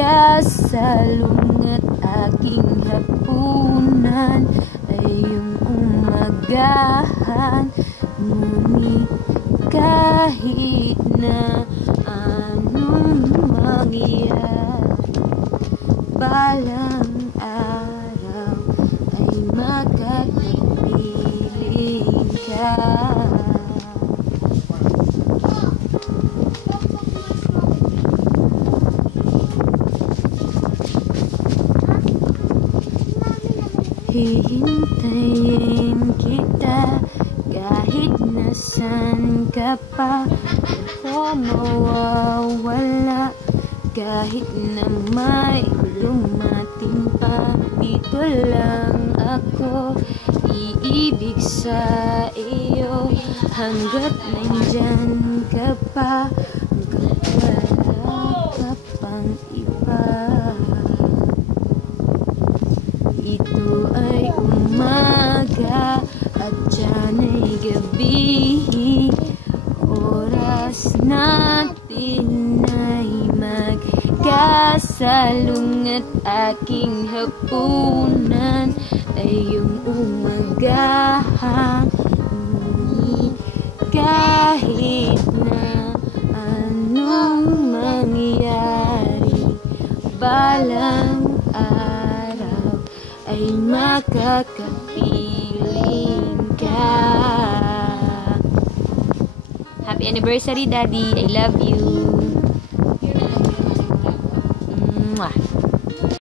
kasalungat aking hapunan ay iyong umagahan. Ngunit kahit na anong mangyari, balang araw ay makakapiling ka. Hihintayin kita kahit nasan ka pa. Ako mawawala kahit na may lumating pa. Dito lang ako iibig sa iyo hanggat nandyan ka pa. Hanggat wala ka pang iba. Ito ay umaga at dyan ay gabi. Oras natin ay magkasalungat. Aking hapunan ay iyong umagahan. Ngunit kahit na anong mangyari, balang araw ay makakapiling ka. Happy anniversary, Daddy. I love you. Mwah.